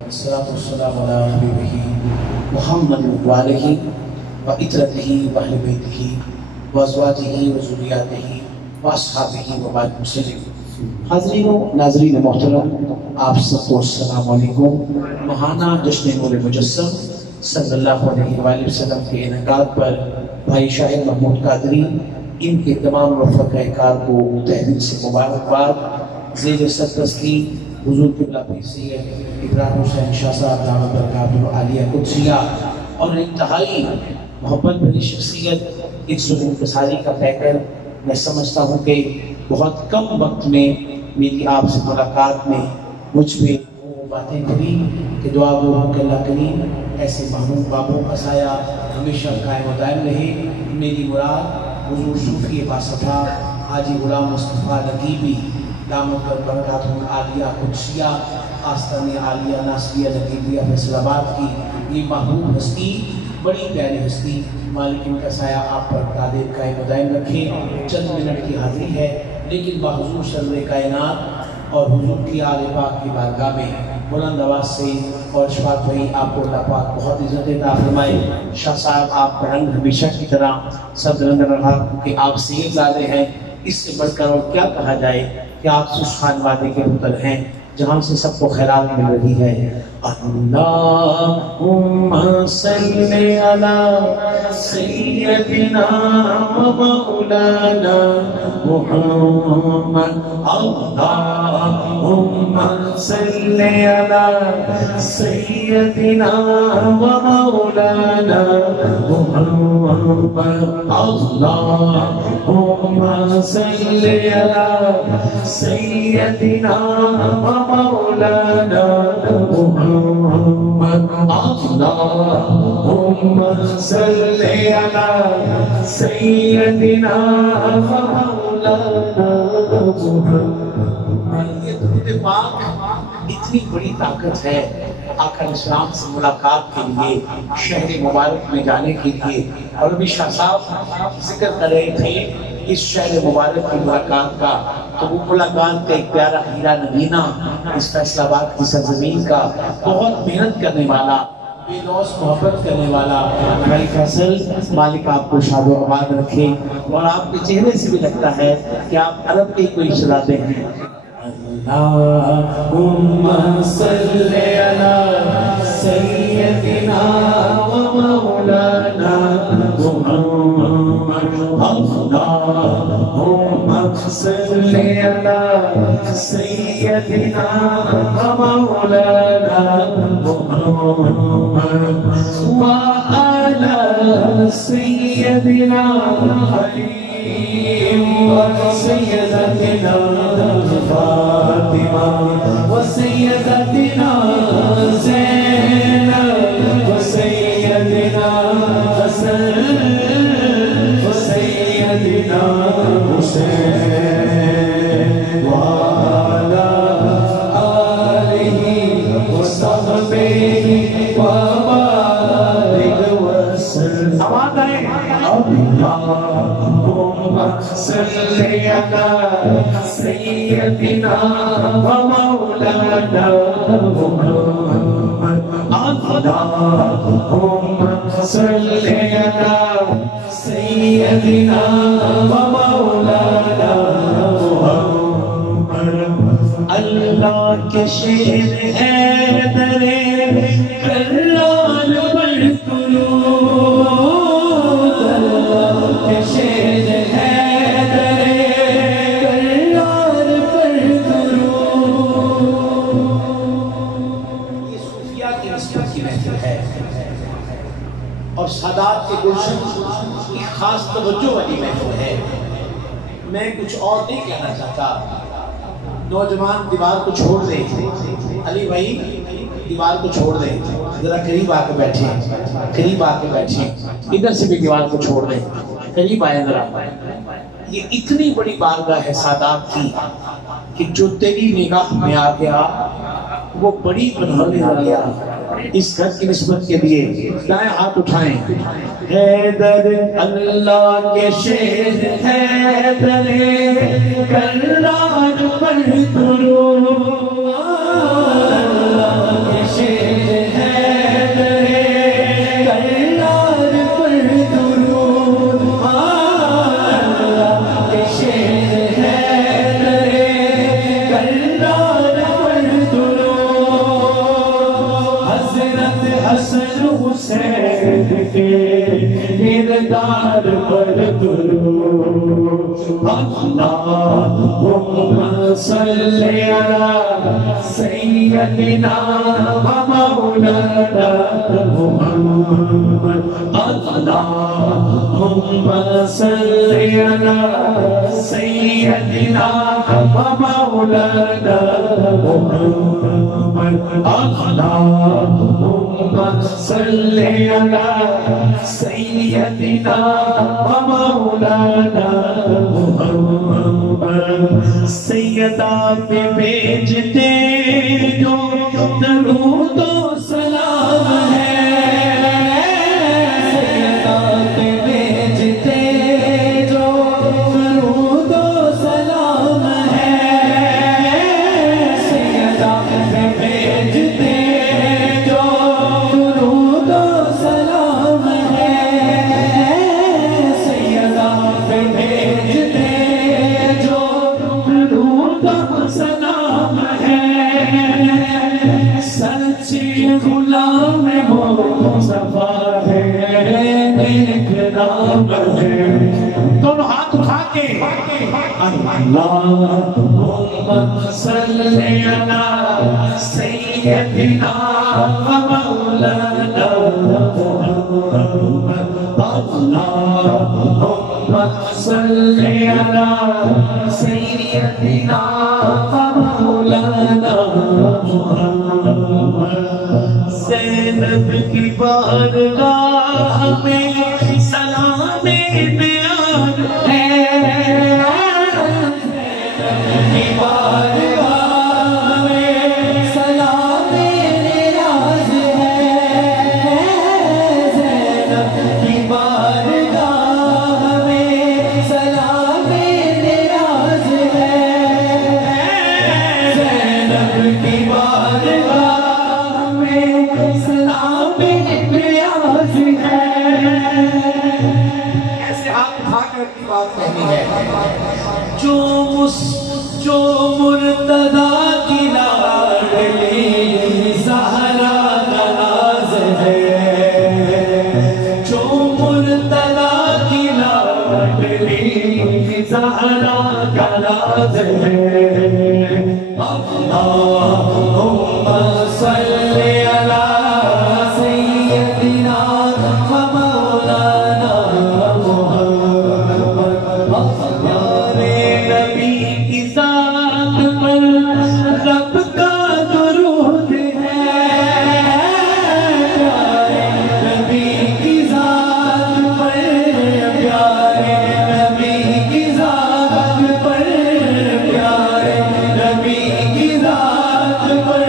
الصلاة والسلام على حبيبه محمد وآله وإترته وأهل بيته وأزواجه وذرياته وأصحابه وبعد وسلم۔ حاضرین و ناظرین محترم، آپ سب کو السلام علیکم۔ ماہانہ جشن نور مجسم صلی اللہ علیہ وآلہ وسلم کے انعقاد پر بھائی شاہد محمود قادری ان کے تمام رفقۂ کار کو تہ دل سے مبارکباد۔ زیر سرپرستی حضور قبلہ پیر سید ابراہیم حسین شاہ صاحب دامت برکاتہ العالیہ قدسیہ اور انتہائی محبت بھری شخصیت اس ظہور پساری کا پیکر، میں سمجھتا ہوں کہ بہت کم وقت میں میری آپ سے ملاقات میں مجھ پہ وہ باتیں کری کہ دعا گو ہوں کہ اللہ کریم ایسے محمود بابوں کا سایہ ہمیشہ قائم و دائم رہے۔ میری مراد حضور صوفی باصفا حاجی غلام مصطفیٰ نقیبی دامت برکاتہ العالیہ قدسیہ آستان عالیہ ناصریہ نقیبیہ فیصل آباد کی یہ محبوب ہستی، بڑی پیاری ہستی، مالک ان کا سایہ آپ پر قادر قائم و دائم رکھے۔ چند منٹ کی حاضری ہے لیکن بحضور سرور کائنات اور حضور کی آل پاک کی بارگاہ میں بلند آواز سے اور اشفاق بھائی آپ کو اللہ پاک بہت عزت عطا فرمائے۔ شاہ صاحب آپ کا رنگ ہمیشہ کی طرح سب رنگ رہا کیونکہ آپ سید زادے ہیں، اس سے بڑھ کر اور کیا کہا جائے کہ آپ سسخان وادی کے پتر ہیں جہاں سے سب کو خیرات مل رہی ہے۔ اللہم صلی علی سیدنا و مولانا محمد، اللہم صلی علی سیدنا و مولانا محمد، اللہم صلی علی سیدنا و مولانا محمد، اللہم صلی علی سیدنا و مولانا محمد۔ یہ درود پاک اتنی بڑی طاقت ہے آقا اسلام سے ملاقات کے لیے، شہر مبارک میں جانے کے لیے۔ اور ابھی شاہ صاحب ذکر کر رہے تھے اس شہر مبارک کی ملاقات کا، تو وہ ملاقات کا ایک پیارا ہیرا نگینہ اس فیصل آباد کی سرزمین کا بہت محنت کرنے والا، بے لوث محبت کرنے والا بھائی فیصل، مالک آپ کو شاد و آباد رکھے۔ اور آپ کے چہرے سے بھی لگتا ہے کہ آپ عرب کے کوئی شہزادے ہیں۔ اللہم صلی علی سیدنا و مولانا محمد، اللہم صلی علی سیدنا و مولانا محمد وعلی سیدنا علی وسیدتنا فاطمہ وسیدتنا زینب وسیدنا حسن وسیدنا حسین وعلی آلہ وصحبہ وبارک وسلم۔ آواز آئے اللہم صلی علی سیدنا و مولانا محمد، اللہم صلی علی سیدنا و مولانا محمد۔ اللہ کے شیر حیدر کرار بڑھ درود، اللہ کے شیر حیدر کرار بڑھ درود۔ یہ صوفیہ کی نسبت کی محفل ہے اور سادات کے گلشن کی خاص توجہ والی محفل ہے۔ میں کچھ اور نہیں کہنا چاہتا۔ نوجوان دیوار کو چھوڑ دیں، علی بھائی دیوار کو چھوڑ دیں، ذرا قریب آ کے بیٹھیں، قریب آ کے بیٹھیں، ادھر سے بھی دیوار کو چھوڑ دیں، قریب آئیں ذرا۔ یہ اتنی بڑی بارگاہ ہے سادات کی کہ جو تیری نگاہ میں آ گیا وہ بڑی بنانے آ گیا۔ اس گھر کی نسبت کے لیے دائیں ہاتھ اٹھائیں۔ حیدر اللہ کے شیر حیدر کرار پر درود، اللہ کے شیر حسین کے کردار پر درود اللہم صلی علی سیدنا و مولانا محمد اللہم صلی علی سیدنا و مولانا محمد اللہم صلی علی سیدنا و مولانا محمد سیدہ پہ بھیجتے جو درود و سلام ہے سیدہ پہ بھیجتے جو درود و سلام ہے سیدہ پہ بھیجتے جو درود و سلام ہے سیدہ پہ بھیجتے جو درود و سلام ہے سچی غلام مصطفیٰ ہے ایک نام ہے دونوں ہاتھ اٹھا کے اللہم صلی علی سیدنا و مولانا محمد اللہم صلی علی سیدنا و مولانا محمد زینب کی بارگاہ میں سلام بیان ہے زینب کی بارگاہ میں سلام نیاز ہے زینب کی بارگاہ میں سلام نیاز ہے زینب کی بارگاہ میں سلام نیاز ہے ایسے ہاتھ اٹھا کر کی بات کہنی ہے جو مرتضیٰ کی لاڈلی زہرا کا ناز ہے جو مرتضیٰ کی لاڈلی زہرا کا ناز ہے اللہم صلی علی سیدنا و مولانا محمد پیارے نبی کی ذات پر رب کا درود ہے پیارے نبی کی ذات پر پیارے نبی کی ذات پر پیارے نبی کی ذات پر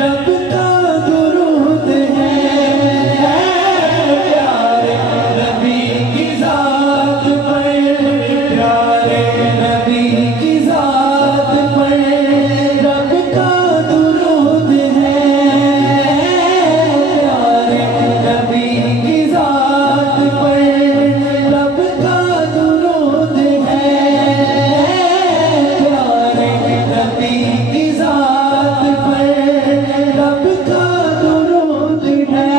رب کا درود ہے پیارے نبی کی ذات پر پیارے نبی کی ذات پر رب کا درود ہے پیارے نبی کی ذات پر رب کا درود ہے پیارے نبی کی ذات پر رب کا درود ہے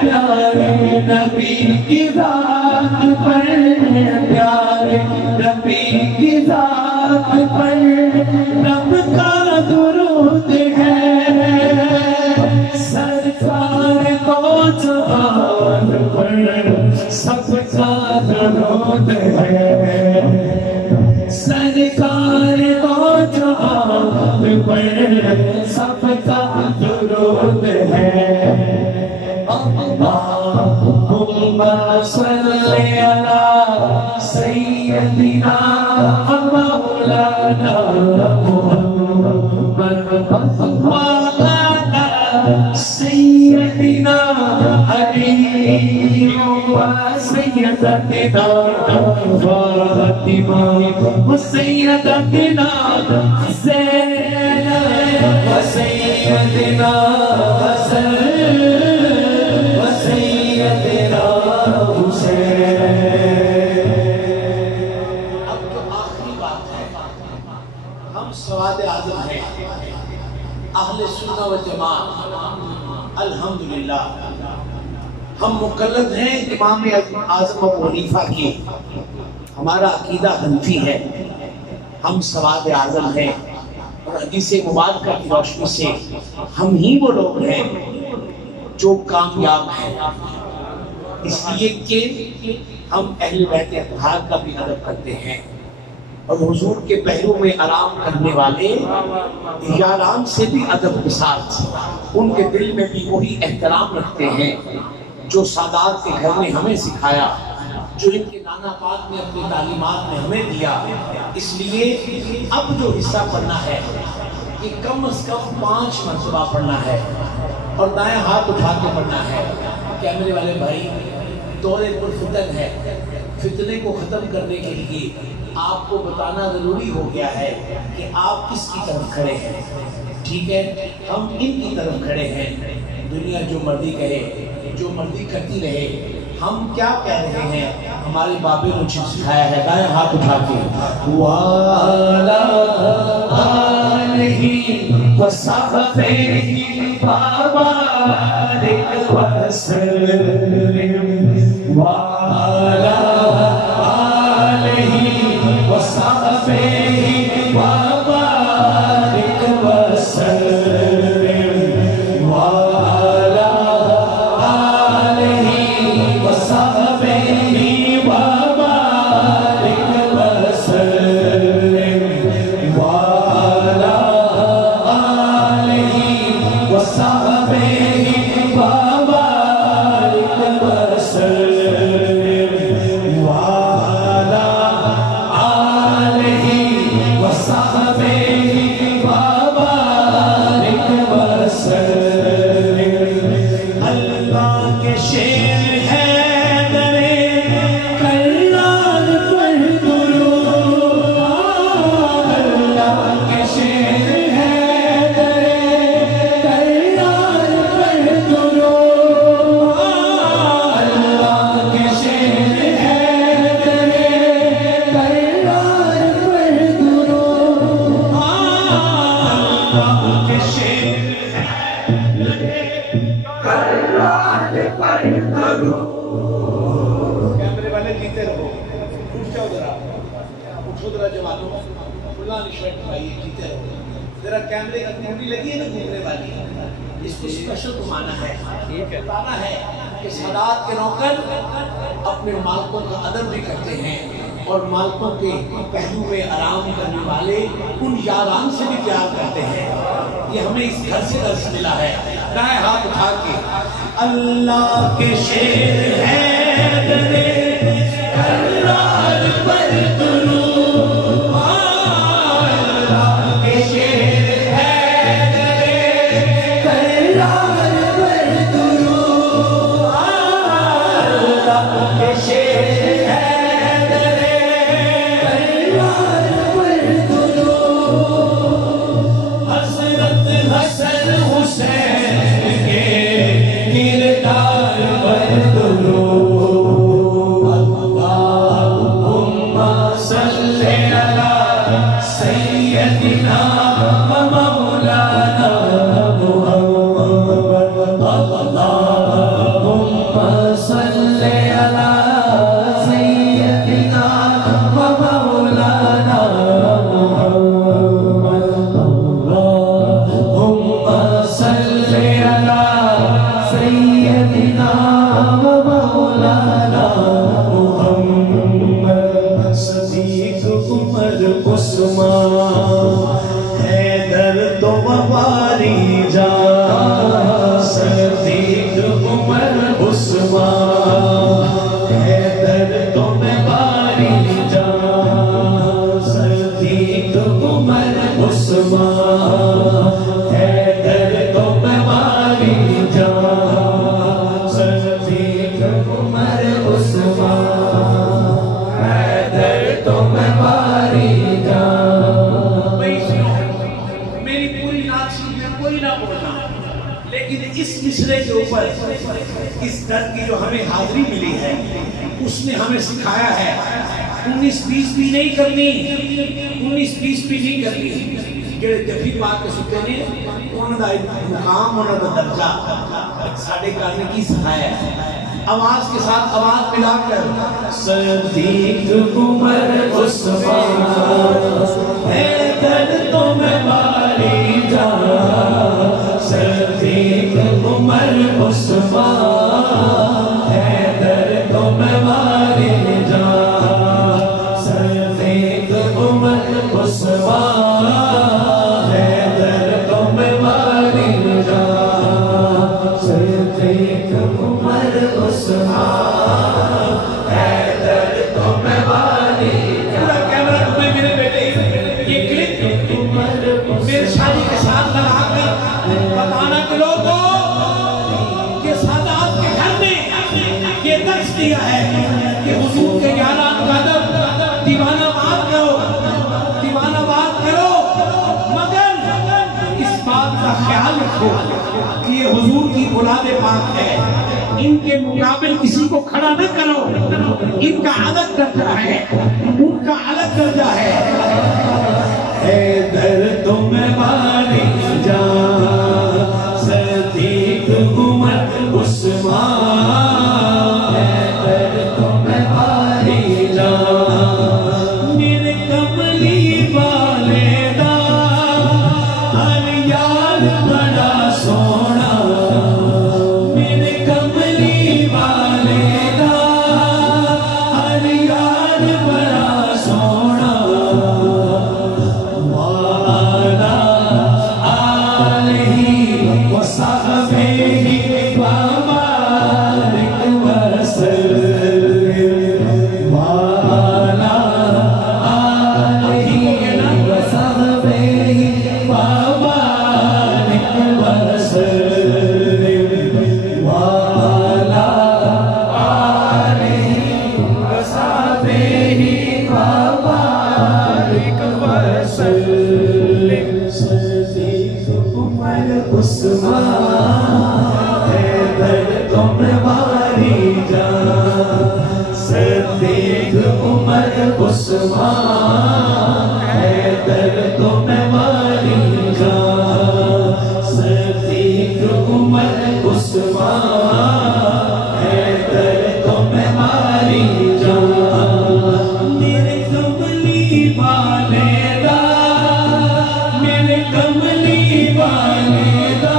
پیارے نبی کی ذات پر پیارے نبی کی ذات پر رب کا درود ہے سرکار کو جہان پر سب کا درود ہے سرکار کو جہان پر سب کا درود ہے اللہم صلی علی سیدنا و مولانا محمد وعلی سیدنا علی و سیدتنا فاطمہ و سیدتنا زینب و سیدنا حسن و سیدنا حسین سواد اعظم ہے اہل سنت و جماعت الحمدللہ ہم مقلد ہیں امام اعظم ابو حنیفہ کے، ہمارا عقیدہ حنفی ہے، ہم سواد اعظم ہیں، اور حدیث مبارکہ کی روشنی سے ہم ہی وہ لوگ ہیں جو کامیاب ہیں، اس لیے کہ ہم اہل بیت اطہار کا بھی ادب کرتے ہیں، اور حضور کے پہلو میں آرام کرنے والے یاران سے بھی ادب کے ساتھ ان کے دل میں بھی وہی احترام رکھتے ہیں جو سادات کے گھر نے ہمیں سکھایا، جو ان کے نانا پاک نے اپنی تعلیمات میں ہمیں دیا۔ اس لیے اب جو حصہ پڑھنا ہے یہ کم از کم 5 مرتبہ پڑھنا ہے، اور دائیں ہاتھ اٹھا کے پڑھنا ہے۔ کیا میرے والے بھائی، دور پرفتن ہے، فتنے کو ختم کرنے کے لیے آپ کو بتانا ضروری ہو گیا ہے کہ آپ کس کی طرف کھڑے ہیں، ٹھیک ہے؟ ہم ان کی طرف کھڑے ہیں، دنیا جو مرضی کہے، جو مرضی کرتی رہے، ہم کیا کہہ رہے ہیں؟ ہمارے بابے نے مجھے سکھایا ہے، دائیں ہاتھ اٹھا کے وَعَلَىٰ آلِهِ وَصَحْبِهِ وَبَارِكْ وَسَلِّمْ وَعَلَىٰ آلِهِ وَصَحْبِهِ وَبَارِكْ وَسَلِّمْ وَعَلَىٰ آلِهِ وَصَحْبِهِ وَبَارِكْ وَسَلِّمْ وَعَلَىٰ آلِهِ وَصَحْبِهِ وَبَارِكْ وَسَلِّمْ وَعَلَىٰ آلِهِ وَصَحْبِهِ وَبَارِكْ وَسَلِّمْ۔ اللہ کے شیر ہے درے کرار پر درود، اللہ کے شیر ہے درے کرار پر درود، اللہ کے شیر ہے درے کرار پر درود، اللہ کے شیر کیمرے والے جیتے رہو، اٹھ جاؤ ذرا، اٹھو ذرا جوانوں، فلانی شرٹ بھائی جیتے رہو ذرا۔ کیمرے کی کنڈی لگی ہے نا گھومنے والی، اس کو اسپیشل گھمانا ہے، بتانا ہے کہ سادات کے نوکر اپنے مالکوں کا ادب بھی کرتے ہیں، اور مالکوں کے پہلو میں آرام کرنے والے ان یاران سے بھی پیار کرتے ہیں۔ یہ ہمیں اس گھر سے درس ملا ہے۔ دائیں ہاتھ اٹھا کے اللہ کے شیر ہے درے کرار پر درود، اللہ کے شیر ہے درے کرار پر درود، اللہ کے شیر ہے درے کرار پر درود، حضرت حسن حسین کے کردار پر درود، اللہم صلی علی سیدنا و مولانا محمد، اللہم صلی علی سیدنا و مولانا محمد، اللہم صلی علی سیدنا و مولانا محمد۔ صدیق عمر عثمان حیدر تو وباری جان، صدیق عمر عثمان حیدر تو وباری جان، صدیق عمر عثمان حیدر تو وباری جان، صدیق عمر عثمان حیدر تو وباری جان۔ میری پوری نعت شریف میں کوئی نہ بولنا، لیکن اس مصرے کے اوپر اس درد کی جو ہمیں حاضری ملی ہے اس نے ہمیں سکھایا ہے 19-20 بھی نہیں کرنی، 19-20 بھی نہیں کرنی، جڑے جفی پا کے ستے نے انہوں دا مقام انہوں دا درجہ ساڑھے کرنے کی سکھایا ہے آواز کے ساتھ آواز ملا کر صدیق عمر عثمان حیدر تمہیں ماری جا صدیق عمر عثمان حیدر تمہیں ماری جا صدیق عمر عثمان حیدر تمہیں ماری جا صدیق عمر عثمان حیدر تمہیں ماری جا پورا کیمرہ تمہیں میرے بیٹے یہ کلپ میرے شادی کے ساتھ لگا کر بتانا کہ لوگوں کہ سادات کے گھر میں یہ درس دیا ہے کہ حضور کے یاران قدر دیوانہ بات کرو مگر اس بات کا خیال رکھو کہ یہ حضور کی اولاد پاک ہے ان کے مقابل کسی کو کھڑا نہ کرو ان کا الگ درجہ ہے ان کا الگ درجہ ہے حیدر تمہیں ماری جا صدیق عمر عثمان حیدر تمہیں ماری جا میرے کملی والے دا ہر یار بڑا سونا میرے کملی والے دا ہر یار بڑا سونا وعلى آله وصحبه وبارك وسلم وعلى آله وصحبه وبارك وسلم وعلى آله وصحبه وبارك وسلم صدیق عمر عثمان حیدر تمہیں ماری جا صدیق عمر عثمان حیدر تمہیں ماری جا صدیق عمر عثمان حیدر تمہیں ماری جا میرے کملی والے دا میرے کملی والے دا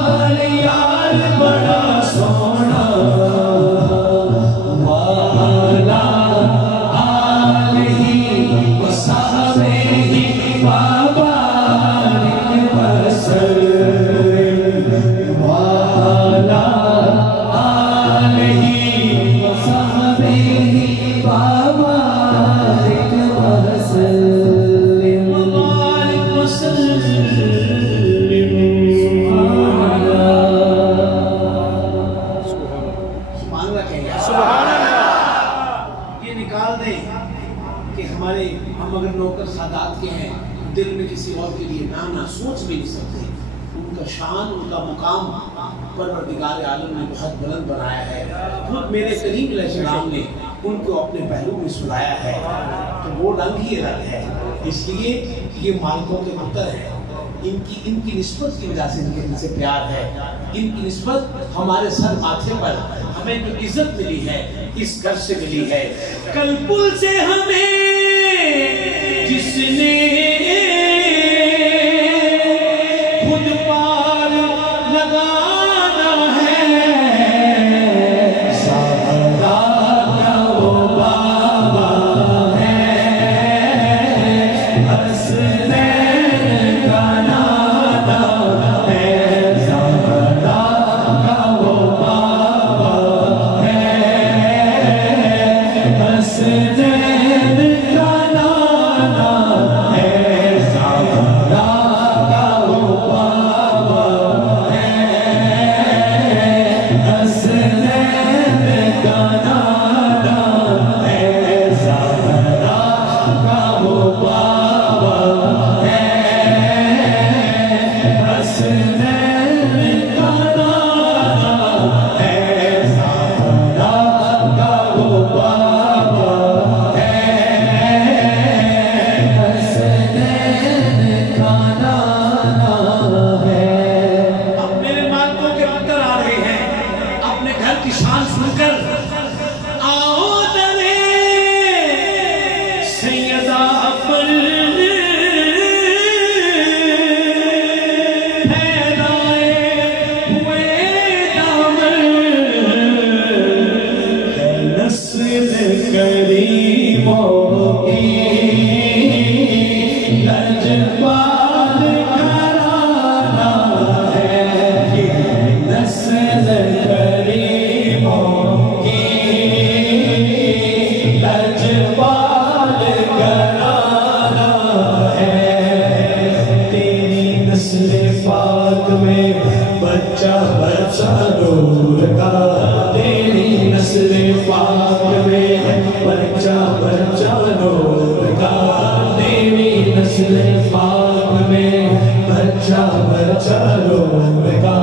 ہر یار بڑا سونا وعلى آلہ وصحبہ وبارک وسلم وعلى آلہ وصحبہ وبارک وسلم وبارک وسلم سبحان اللہ کہیں سبحان اللہ یہ نکال دیں کہ ہمارے ہم اگر نوکر سادات کے ہیں دل میں کسی اور کے لیے نہ سوچ بھی نہیں سکتے ان کا شان ان کا مقام پروردگار عالم نے بہت بلند بنایا ہے خود میرے کریم علیہ السلام نے ان کو اپنے پہلو میں سلایا ہے تو وہ رنگ ہی الگ ہے اس لیے یہ مالکوں کے پتر ہیں ان کی نسبت کی وجہ سے ان سے پیار ہے ان کی نسبت ہمارے سر ماتھے پر ہمیں جو عزت ملی ہے اس گھر سے ملی ہے کل پل سے ہمیں جس نے خود پار لگانا ہے سہرا کا وہ بابا ہے حسنین کا نانا ہے سہرا کا وہ بابا ہے حسنین کا نانا ہے سہرا کا وہ بابا پاک میں بچہ بچہ نور کا تیری نسل پاک میں بچہ بچہ نور کا تیری نسل پاک میں بچہ بچہ نور کا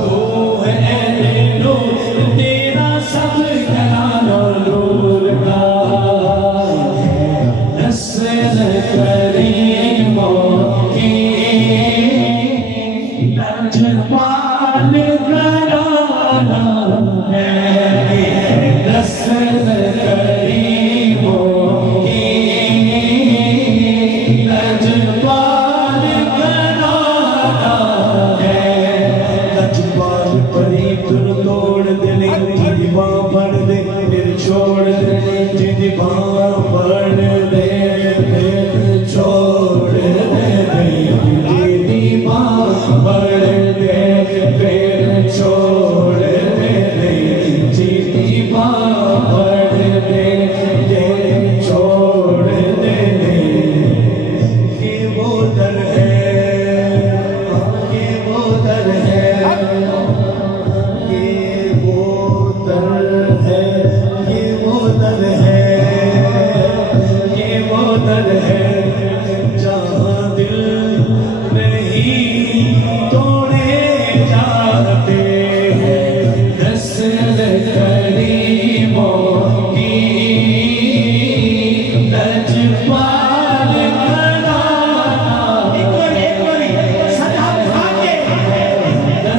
تو ہے نور تیرا سب گھرانہ نور کا نسل کریموں کی لجپال گھرانہ ہے نسل کریموں کی لجپال گھرانہ ہے لجپال پری تن توڑ دے جدی باں پڑ دے پھر چھوڑ دے جدی باں پڑ دے پھر چھوڑ دے جدی باں پڑ دے پھر چھوڑ دے جدی باں پڑ دے چھوڑ دے یہ وہ در ہے یہ وہ در ہے یہ وہ در ہے یہ وہ در ہے یہ وہ در ہے جہاں دل نہیں توڑے جاتے ہیں نسل کریموں کی لجپال گھرانہ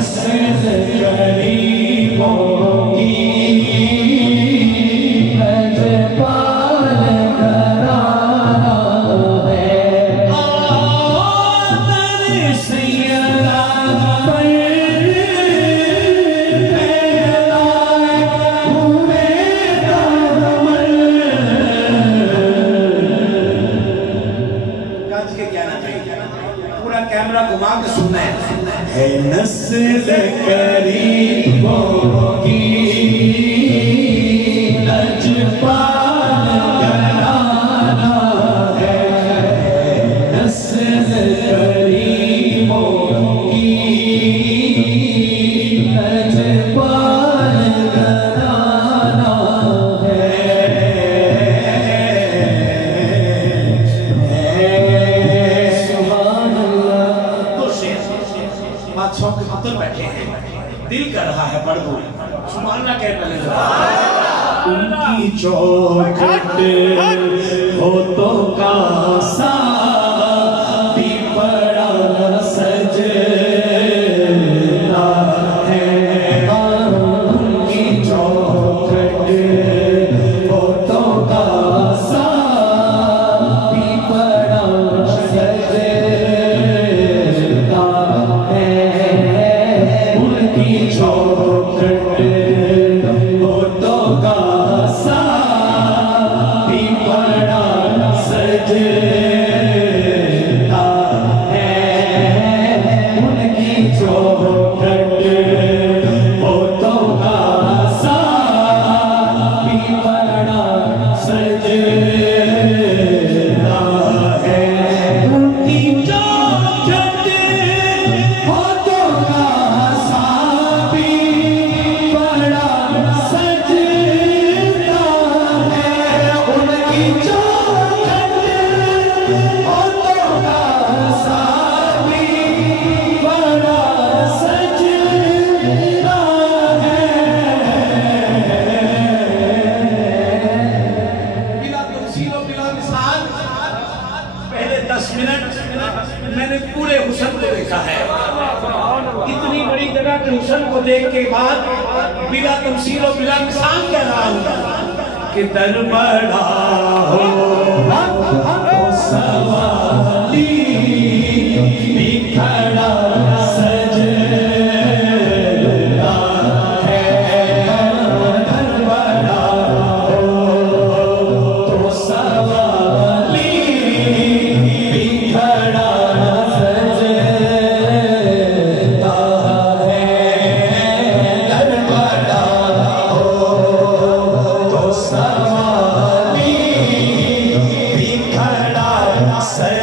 نسل کریموں کی لجپال گھرانہ ہے آمن سیدہ پر پھیلائے ہوئے دامن گاج کے کیا نہ چاہیے پورا کیمرہ گھما کے سننا ہے ہے نسل کریموں کی لجپال گھرانہ ہے نسل کریموں کی لجپال گھرانہ ہے سبحان اللہ تو شیر بادشاہ کے خطر بیٹھے ہیں دل کر رہا ہے پڑھ دو سبحان اللہ کہہ پہلے ان کی چوکھٹ ہوتوں کا ساتھی پڑا سجدہ ہے ان کی چوکھٹ ہوتوں کا ساتھی پڑا سجدہ ہے ان کی چوکھٹ ہوتوں کا ساتھی پڑا سجدہ ہے ان کی چوکھٹ ہوتوں کا ساتھی پڑا سجدہ ہے ان کی چوکھٹ ہوتوں کا ساتھی پڑا سجدہ ہے ان کی چوکھٹ ہوتوں کا ساتھی پڑا سجدہ ہے بلا تفصیل و بلا مثال پہلے 10 منٹ میں نے پورے حسن کو دیکھا ہے اتنی بڑی جگہ کے حسن کو دیکھ کے بعد بلا تفصیل و بلا مثال کہہ رہا ہوں کہ در بڑا ہو تو سوالی بکھڑا سجدہ ہے در بڑا ہو تو سوالی بکھڑا سجدہ ہے در بڑا ہو تو سوالی بکھڑا سجدہ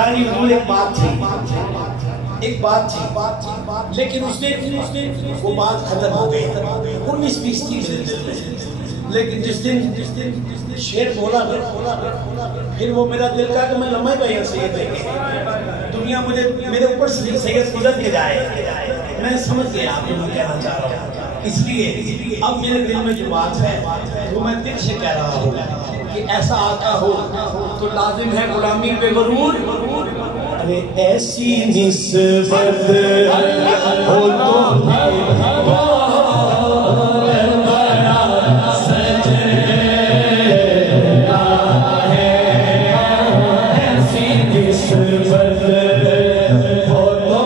شاہی حضور ایک بات تھی لیکن اس نے وہ بات ختم ہو گئی 19-20 تھی میرے دل میں، لیکن جس دن شیر بولا پھر وہ میرا دل کہا کہ میں لمحے بیان سید دیں گے، دنیا مجھے میرے اوپر سید گزر کے جائے، میں سمجھ گیا آپ کو کہنا چاہ رہا ہوں، اس لیے اب میرے دل میں جو بات ہے وہ میں دل سے کہہ رہا ہوں کہ ایسا آقا ہو تو لازم ہے غلامی پہ غرور، ارے ایسی نسبت ہو تو بڑا سجدہ ہے، ایسی نسبت ہو تو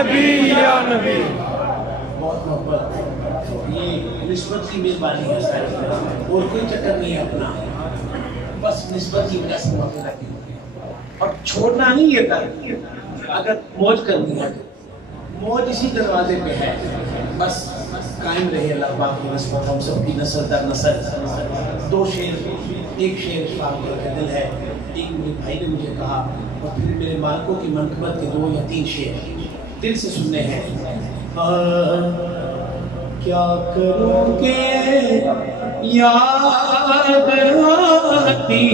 نبی یا نبی. بہت محبت. یہ نسبت کی میزبانی ہے ساری, اور کوئی چکر نہیں ہے اپنا, بس نسبت کی وجہ سے موقع لگی ہوئی ہے. اور چھوڑنا نہیں یہ تر, اگر موج کرنی ہے موج اسی دروازے پہ ہے, بس قائم رہے اللہ پاک کی نسبت ہم سب کی نسل در نسل. دو شعر, ایک شعر شاہ کا دل ہے, ایک میرے بھائی نے مجھے کہا, اور پھر میرے مالکوں کی منقبت کے 2 یا 3 شعر دل سے سننے ہیں. کیا کروں کہ یاد آتی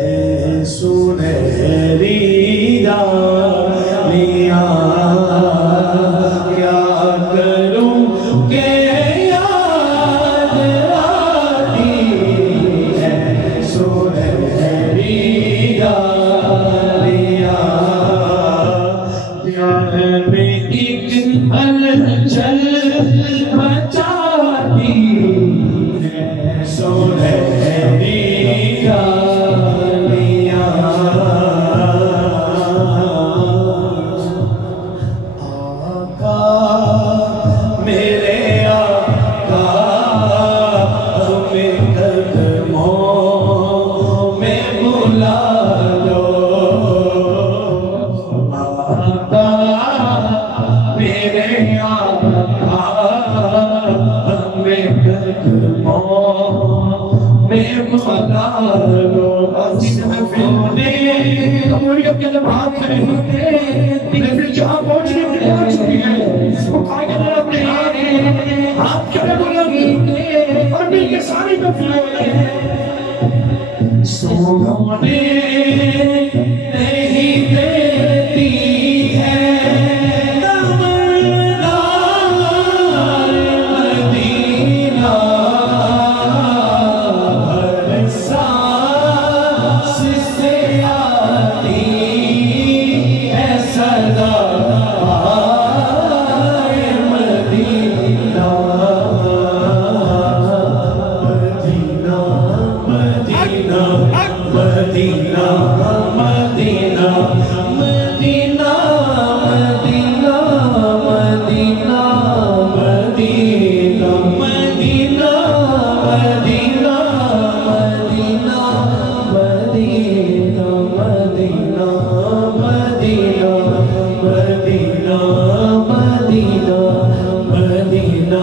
ہے سنہری ڈالیاں, کیا کروں کہ یاد آتی ہے سنہری ڈالیاں, جان میں ایک ہلچل مچاتی ہے سنہری ڈالیاں. آقا میرے آقا تمہیں قدموں میں بلا لو. آقا میرے آقا ہمیں قدموں میں بلا لو. کموریت کے لمحات میں لیکن جہاں پہنچنے کے لیے آ چکی ہے وہ کھائے گا اپنے ہاتھ کھڑے بلند اور مل کے ساری میں پھیلے سونے نہیں دیتی ہے تمنا مدینہ, ہر سانس سے آتی ہے صدا مدینہ. مدینہ مدینہ مدینہ مدینہ مدینہ مدینہ مدینہ مدینہ مدینہ مدینہ مدینہ مدینہ مدینہ مدینہ مدینہ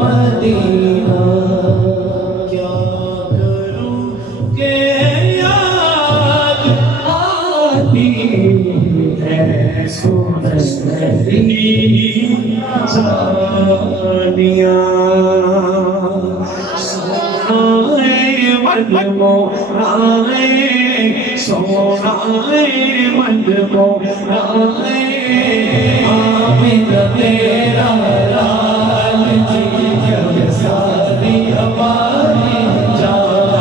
مدینہ. کیا کروں کہ یاد آتی ہے سنہری ڈالیاں. سونائے من مورائے سونائے من مورائے آمین تیرا لال جی جب ساری ہماری جان.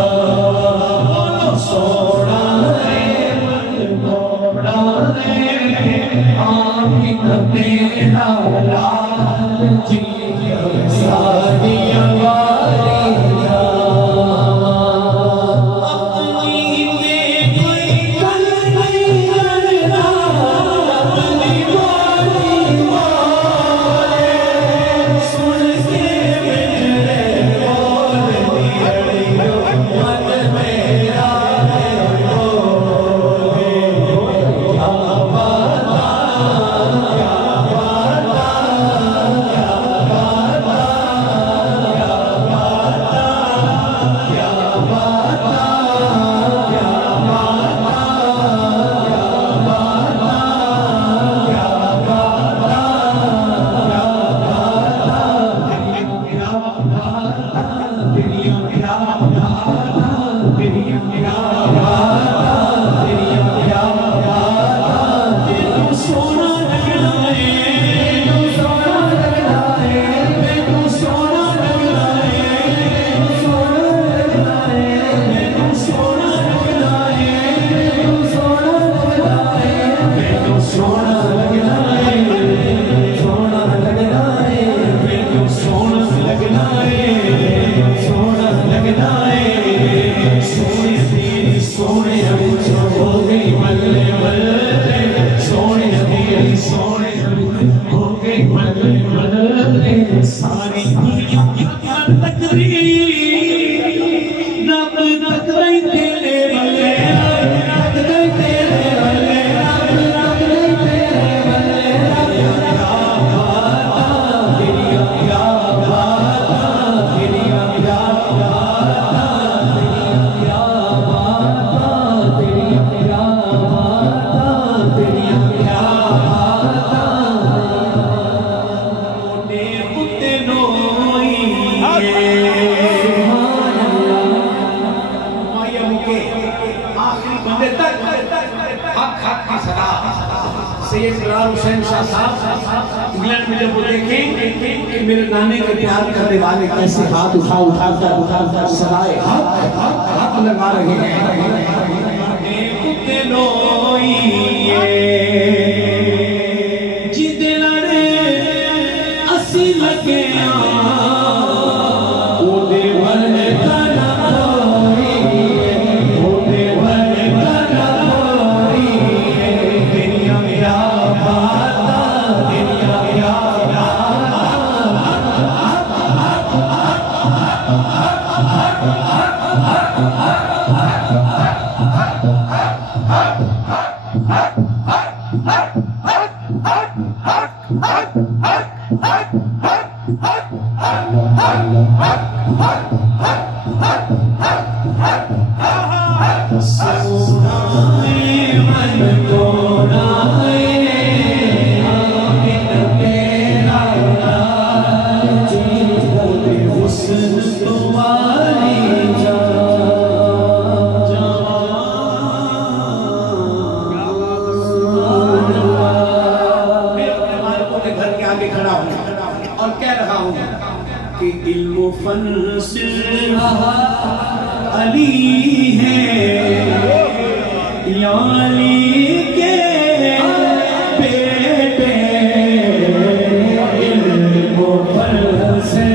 سونائے من مورائے آمین تیرا لال جی جب ساری ہماری جان. حق حق کی صدا سید بلال حسین شاہ صاحب انگلینڈ میں جب وہ دیکھیں کہ میرے نانے کے پیار کرنے والے کیسے ہاتھ اٹھا کر صدائے حق لگا رہے ہیں علی ہے یا علی کے بیٹے علم و فن سے علی ہے یا علی کے بیٹے علم و فن سے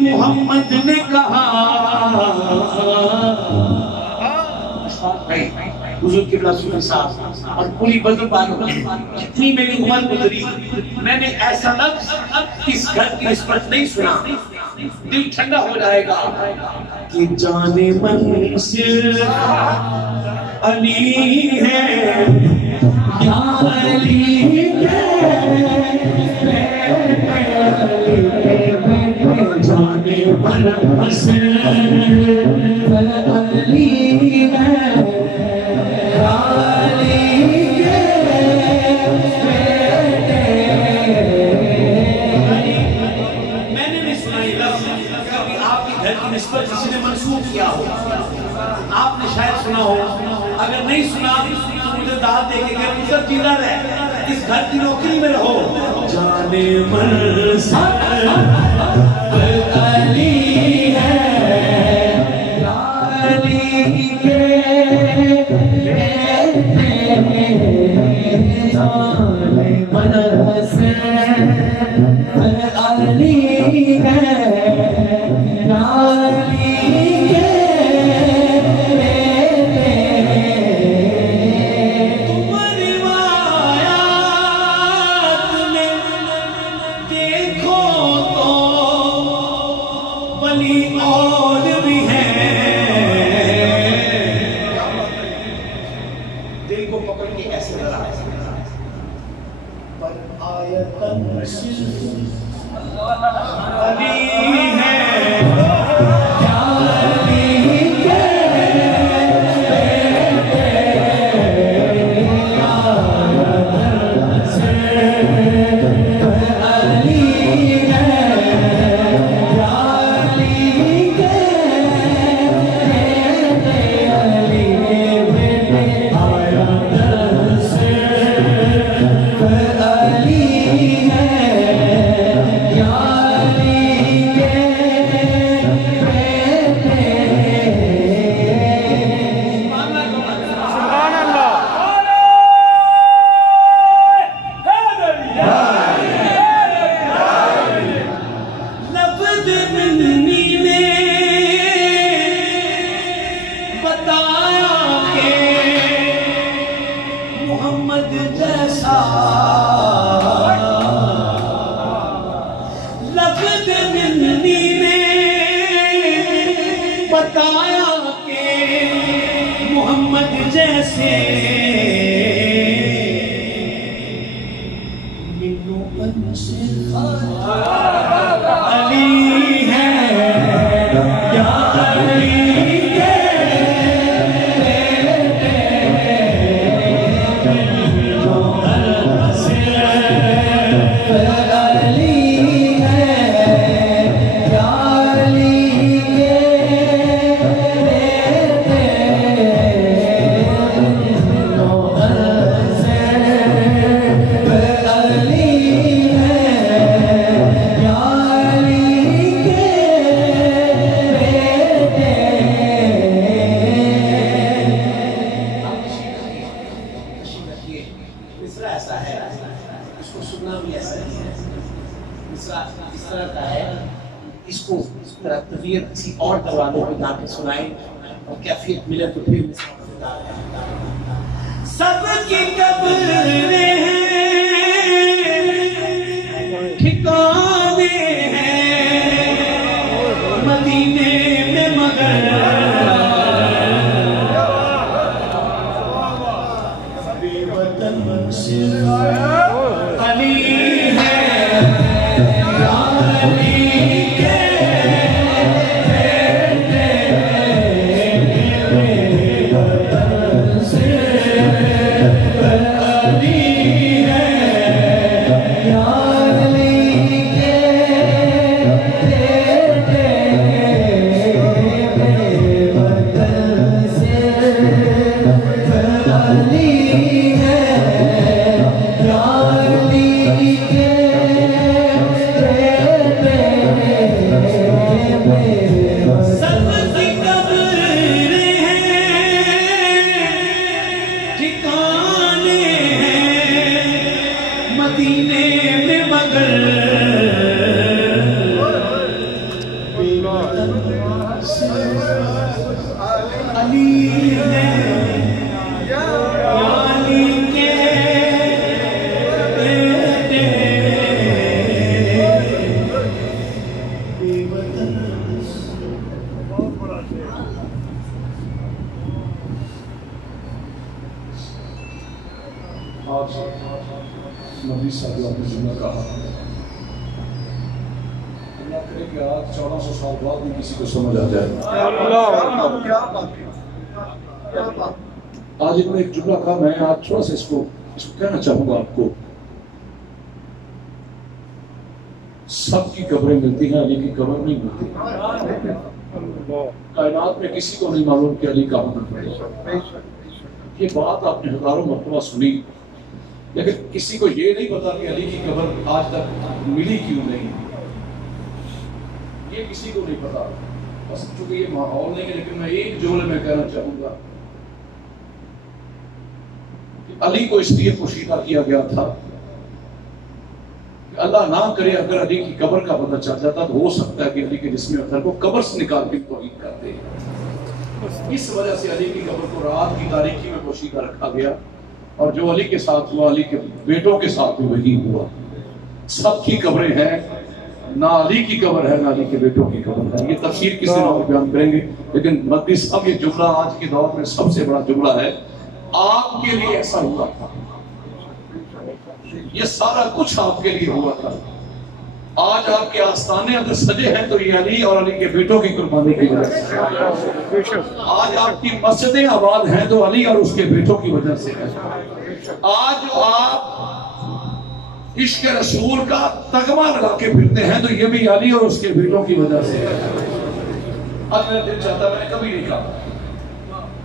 محمد نے کہا حضور قبلہ صلی صاحب اور پوری بدر بانو جتنی میری عمر گزری میں نے ایسا لفظ اس گھر کی نسبت نہیں سنا دل ٹھنڈا ہو جائے گا کہ جان منصور علی ہے یا علی جانے پر حسن علی ہے میں نے نہیں سنا یہ لفظ کبھی آپ کے گھر کی نسبت کسی نے منسوخ کیا ہو آپ نے شاید سنا ہو اگر نہیں سنا تو مجھے دعوت دے کے کہ مجھے جینا رہے اس گھر کی نوکری میں رہو جانے منصور علی ہے یا علی کے جانے منصور علی ہے یا علی ولی غایتاً صرف علی ہے کیا علی کے کسی اور دروازوں پہ جا کے سنائیں اور کیفیت ملے تو پھر سب کی قبریں ہیں ٹھکانے ہیں مدینے میں مگر بے وطن صرف علی ہے یا علی نبی صلی اللہ علیہ وسلم نے کہا اللہ کرے کہ آج 1400 سال بعد میں کسی کو سمجھ آ جائے. آج انہوں نے ایک جملہ کہا, میں آج تھوڑا سا اس کو کہنا چاہوں گا آپ کو. سب کی قبریں ملتی ہیں, علی کی قبر نہیں ملتی. کائنات میں کسی کو نہیں معلوم کہ علی کہاں پر. یہ بات آپ نے ہزاروں مرتبہ سنی, لیکن کسی کو یہ نہیں پتا کہ علی کی قبر آج تک ملی کیوں نہیں. یہ کسی کو نہیں پتا, بس چونکہ یہ ماحول نہیں ہے. لیکن میں ایک جملے میں کہنا چاہوں گا کہ علی کو اس لیے پوشیدہ کیا گیا تھا کہ اللہ نہ کرے اگر علی کی قبر کا پتہ چل جاتا تو ہو سکتا ہے کہ علی کے جسم اطہر کو قبر سے نکال کے توہین کرتے. اس وجہ سے علی کی قبر کو رات کی تاریکی میں پوشیدہ رکھا گیا, اور جو علی کے ساتھ ہوا علی کے بیٹوں کے ساتھ بھی وہی ہوا. سب کی قبریں ہیں, نہ علی کی قبر ہے نہ علی کے بیٹوں کی قبر ہے. یہ تفسیر کسی اور بیان کریں گے, لیکن مدنی صاحب یہ جملہ آج کے دور میں سب سے بڑا جملہ ہے. آپ کے لیے ایسا ہوا تھا, یہ سارا کچھ آپ کے لیے ہوا تھا. آج آپ کے آستانے اگر سجے ہیں تو یہ علی اور علی کے بیٹوں کی قربانی کی وجہ سے. آج آپ کی مسجدیں آباد ہیں تو علی اور اس کے بیٹوں کی وجہ سے ہے. آج آپ عشق رسول کا تغمہ لگا کے پھرتے ہیں تو یہ بھی علی اور اس کے بیٹوں کی وجہ سے ہے. آج میرا دل چاہتا ہے، میں نے کبھی نہیں کہا،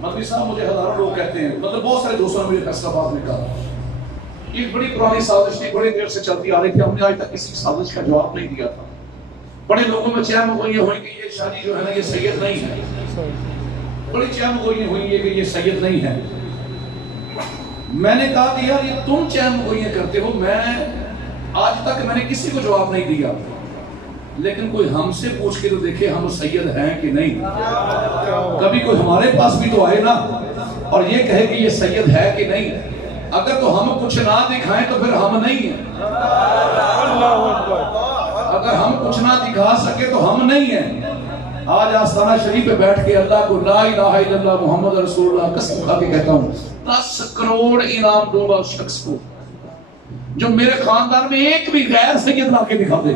مولوی صاحب مجھے ہزاروں لوگ کہتے ہیں، مطلب بہت سارے دوستوں نے مجھے فیصلہ آباد میں کہا ایک بڑی پرانی سازش تھی، بڑی دیر سے چلتی آ رہی تھی، ہم نے آج تک کسی سازش کا جواب نہیں دیا تھا. بڑے لوگوں میں چہم گوئیاں ہوئی کہ یہ شادی جو ہے نا یہ سید نہیں ہے، بڑی چہم گوئیاں ہوئی کہ یہ سید نہیں ہے. میں نے کہا کہ یار یہ تم چہم گوئیاں کرتے ہو، میں آج تک میں نے کسی کو جواب نہیں دیا، لیکن کوئی ہم سے پوچھ کے تو دیکھے ہم سید ہیں کہ نہیں. کبھی کوئی ہمارے پاس بھی تو آئے نا اور یہ کہے کہ یہ سید ہے کہ نہیں. اگر تو ہم کچھ نہ دکھائیں تو پھر ہم نہیں ہیں. اگر ہم کچھ نہ دکھا سکے تو ہم نہیں ہیں. آج آستانہ شریف پہ بیٹھ کے اللہ کو لا الہ الا اللہ محمد رسول اللہ قسم کھا کے کہتا ہوں 10 کروڑ انعام دوں گا اس شخص کو جو میرے خاندان میں ایک بھی غیر سید لا کے دکھا دے.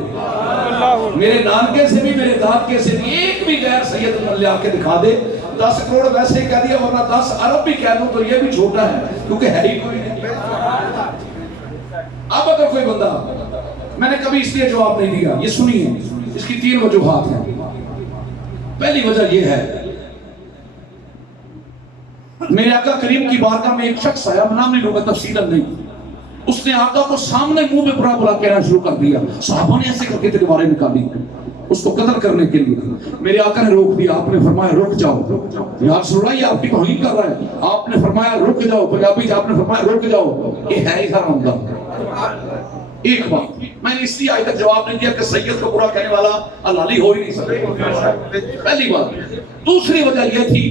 میرے نانکے سے بھی میرے دادکے سے بھی ایک بھی غیر سید لا کے دکھا دے. 10 کروڑ ویسے ہی کہہ دیا، ورنہ 10 ارب بھی کہہ دوں تو یہ بھی چھوٹا ہے کیونکہ ہے ہی کوئی نہیں. اب اگر کوئی بندہ، میں نے کبھی اس لیے جواب نہیں دیا، یہ سنیے اس کی 3 وجوہات ہیں. پہلی وجہ یہ ہے میرے آقا کریم کی بارگاہ میں ایک شخص آیا، نام نہیں لوں گا تفصیلاً نہیں، اس نے آقا کو سامنے منہ پہ برا برا کہنا شروع کر دیا. صحابہ نے ایسے کر کے تلواریں نکالی اس کو قتل کرنے کے لیے. میرے آقا نے روک دیا، آپ نے فرمایا رک جاؤ یا رسول اللہ یہ آپ کی توہین کر رہا ہے. آپ نے فرمایا رک جاؤ، پنجابی آپ نے فرمایا رک جاؤ، یہ ہے ہی حرام دا. ایک بات میں نے اس لیے آج تک جواب نہیں دیا کہ سید کو برا کہنے والا حلالی ہو ہی نہیں سکتا، پہلی بات. دوسری وجہ یہ تھی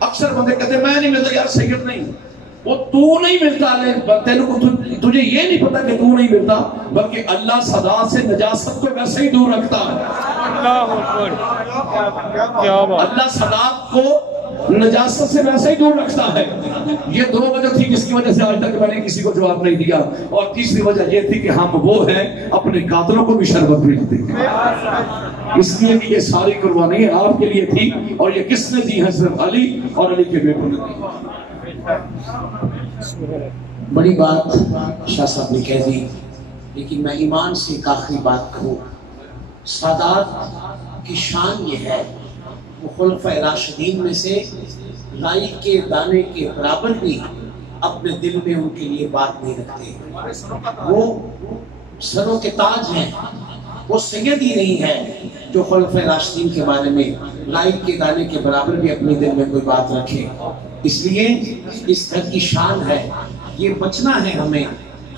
اکثر بندے کہتے میں نہیں ملتا یار سید نہیں، وہ تو نہیں ملتا، تجھے یہ نہیں پتا کہ تو نہیں ملتا، بلکہ اللہ صدا سے نجاست کو ویسے ہی دور رکھتا ہے. اللہ صدا کو نجاست سے ویسے ہی دور رکھتا ہے. یہ 2 وجہ تھی جس کی وجہ سے آج تک میں نے کسی کو جواب نہیں دیا. اور تیسری وجہ یہ تھی کہ ہم وہ ہیں اپنے قاتلوں کو بھی شربت بھیجتے ہیں، اس لیے کہ یہ ساری قربانی آپ کے لیے تھی اور یہ کس نے دی ہے؟ صرف علی اور علی کے بیٹوں نے دی. بڑی بات شاہ صاحب نے کہہ دی، لیکن میں ایمان سے ایک آخری بات کہوں. سادات کی شان یہ ہے وہ خلفۂ راشدین میں سے رائی کے دانے کے برابر بھی اپنے دل میں ان کے لیے بات نہیں رکھتے. وہ سروں کے تاج ہیں، وہ سید ہی نہیں ہے جو خلفۂ راشدین کے بارے میں رائی کے دانے کے برابر بھی اپنے دل میں کوئی بات رکھے. اس لیے اس گھر کی شان ہے، یہ بچنا ہے.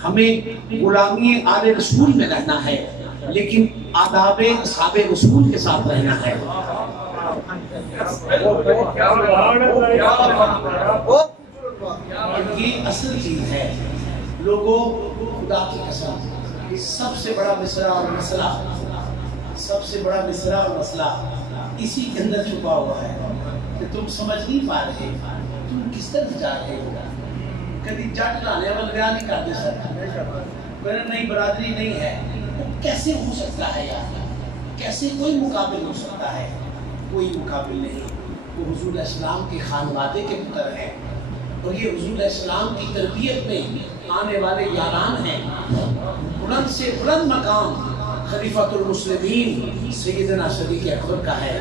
ہمیں غلامی آل رسول میں رہنا ہے، لیکن آداب اصحاب رسول کے ساتھ رہنا ہے. یہ اصل چیز ہے. لوگوں خدا کی قسم سب سے بڑا مصرع اور مسئلہ، سب سے بڑا مصرع اور مسئلہ اسی کے اندر چھپا ہوا ہے کہ تم سمجھ نہیں پا رہے تم کس طرح جا رہے ہو. کبھی جٹ لانے والا بیان نہیں کرتے سر، نہیں برادری نہیں ہے. کیسے ہو سکتا ہے یار؟ کیسے کوئی مقابل ہو سکتا ہے؟ کوئی مقابل نہیں. وہ حضور اسلام کے خانوادے کے پتر ہیں اور یہ حضور اسلام کی تربیت میں آنے والے یاران ہیں. بلند سے بلند مقام خلیفۃ المسلمین سیدنا صدیق اکبر کا ہے،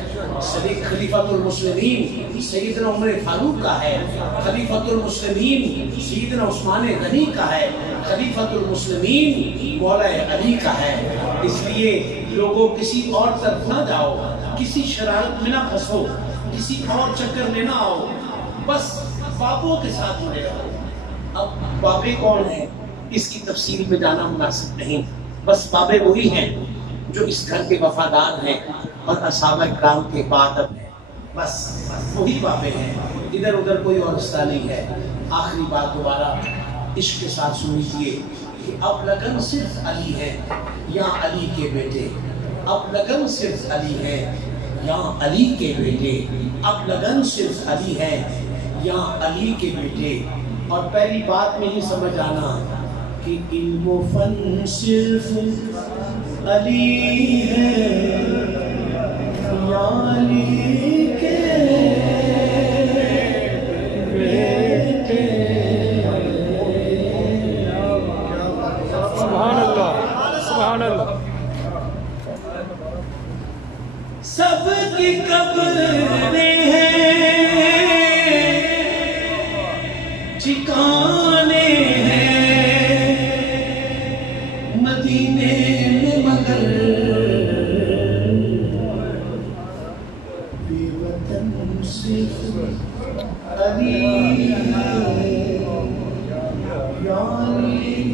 خلیفۃ المسلمین سیدنا عمر فاروق کا ہے، خلیفۃ المسلمین سیدنا عثمان غنی کا ہے، خلیفۃ المسلمین مولا علی کا ہے. اس لیے لوگوں کسی اور طرف نہ جاؤ، کسی شرارت میں نہ پھنسو، کسی اور چکر میں نہ آؤ، بس بابوں کے ساتھ جڑے رہو. اب بابے کون ہیں اس کی تفصیل میں جانا مناسب نہیں. بس بابے وہی ہیں جو اس گھر کے وفادار ہیں اور اصحابہ کرام کے بادب ہیں. بس وہی بابے ہیں، ادھر ادھر کوئی اور رشتہ نہیں ہے. آخری بات دوبارہ عشق کے ساتھ سن لیجیے کہ اب لگن صرف علی ہے یا علی کے بیٹے. اب لگن صرف علی ہے یا علی کے بیٹے. اب لگن صرف علی ہے یا علی کے بیٹے. اور پہلی بات میں یہ سمجھ آنا کہ علم و فن صرف علی ہے یا علی کے بیٹے سبحان اللہ سبحان اللہ سب کی قبریں ہیں ٹھکانے ہیں مدینے میں مگر بے وطن صرف علی ہے یا علی